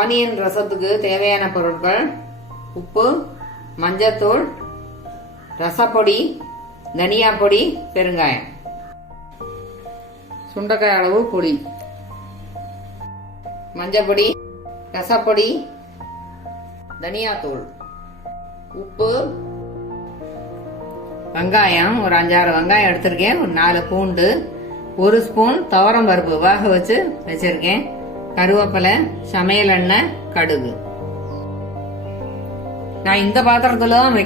Onion ரசத்துக்கு தேவையான பொருட்கள்: உப்பு, மஞ்சத்தூள், ரசப்பொடி, தனியா பொடி, பெருங்காயம். சுண்டைக்காய் அளவு பொடி, மஞ்சப்பொடி, ரசப்பொடி, தனியாத்தூள், உப்பு, வெங்காயம் ஒரு 5-6 வெங்காயம் எடுத்திருக்கேன், ஒரு 4 பூண்டு, 1 ஸ்பூன் துவரம் பருப்பு வேக வச்சு வச்சிருக்கேன், கருவேப்பிலை, சமையல் எண்ணெய், கடுகு. நான் இந்த பாத்திரத்துல தான்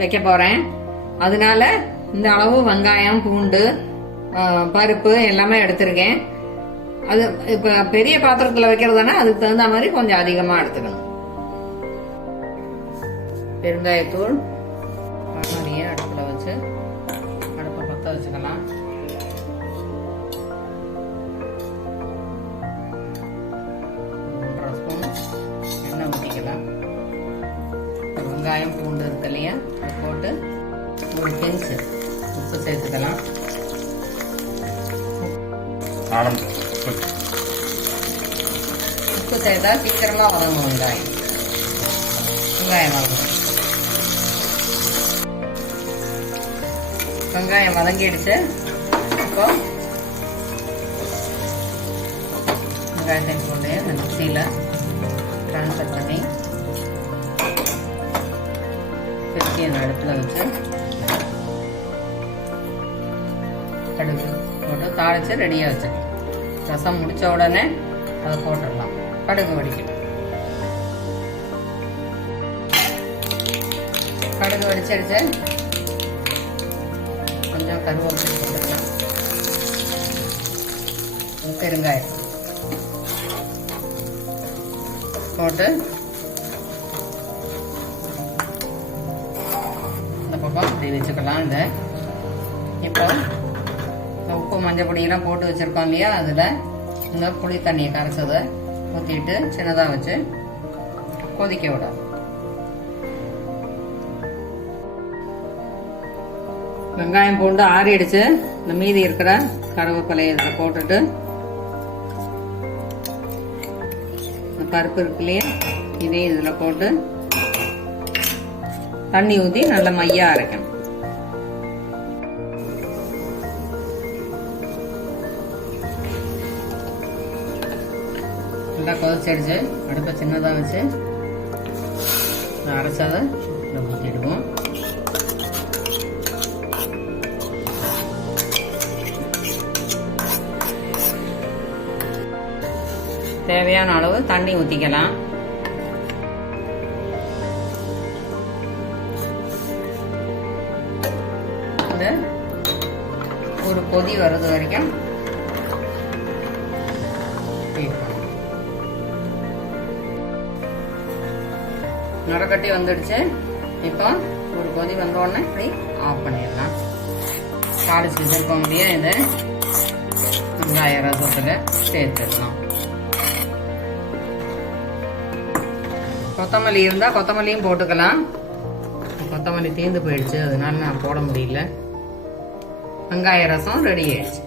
வைக்க போறேன். அதனால இந்த அளவு வெங்காயம், பூண்டு, பருப்பு எல்லாமே எடுத்திருக்கேன். அது இப்ப பெரிய பாத்திரத்துல வைக்கிறதுனா அதுக்கு தகுந்த மாதிரி கொஞ்சம் அதிகமா எடுத்துக்கணும். பெருங்காயத்தூள் நிறைய அடுப்புல வச்சு அடுப்பை பத்த வச்சுக்கலாம். எண்ணெய் ஊற்றிக்கலாம். வெங்காயம், பூண்டு இருக்கு இல்லையா, அதை போட்டு ஒரு பிஞ்ச் உப்பு சேர்த்துக்கலாம். உப்பு சேர்த்தா சீக்கிரமா வதங்கும். வெங்காயம் வதங்கும். வெங்காயம் வதங்கிடுச்சு. இப்போ வெங்காயத்தை போட்டு இந்த மிக்சியில் ட்ரான்ஸ்ஃபர் பண்ணி திருப்பி அந்த அடுப்பில் வச்சு கடுகு போட்டு தாளித்து ரெடியாக வச்சுக்கலாம். ரசம் முடித்த உடனே அதை போட்டுடலாம். கடுகு வடிக்கணும். கடுகு வடிச்சிருச்சு. கொஞ்சம் கருவேப்பிலை போட்டுக்கலாம். பெருங்காயம் போட்டு இந்த பக்கம் இப்படி வச்சுக்கலாம். இப்போ உப்பு, மஞ்சள் பொடியெல்லாம் போட்டு வச்சிருக்கோம் இல்லையா, அதில் இந்த புளி தண்ணியை கரைச்சதை ஊற்றிட்டு சின்னதாக வச்சு கொதிக்க விடும். வெங்காயம் பூண்டு ஆறிடுச்சு. இந்த மீதி இருக்கிற கருவேப்பிலையை இதில் போட்டுட்டு பருப்பு இருக்கு இல்லையா, இதையும் இதில் போட்டு தண்ணி ஊற்றி நல்லா மையா அரைக்கணும். நல்லா கொதிச்சிடுச்சு. அடுப்பை சின்னதாக வச்சு அரைச்சதை இதில் ஊற்றிடுவோம். தேவையான அளவு தண்ணி ஊற்றிக்கலாம். ஒரு கொதி வர்றது வரைக்கும் நுரக்கட்டி வந்துடுச்சு. இப்போ ஒரு கொதி வந்தோடனே இப்படி ஆஃப் பண்ணிடலாம். தாளிச்சு வச்சிருக்கோம் இல்லையா, இதை வெங்காய ரசத்துல சேர்த்துடலாம். கொத்தமல்லி இருந்தால் கொத்தமல்லியும் போட்டுக்கலாம். கொத்தமல்லி தீர்ந்து போயிடுச்சு, அதனால நான் போட முடியல. வெங்காய ரசம் ரெடி ஆயிடுச்சு.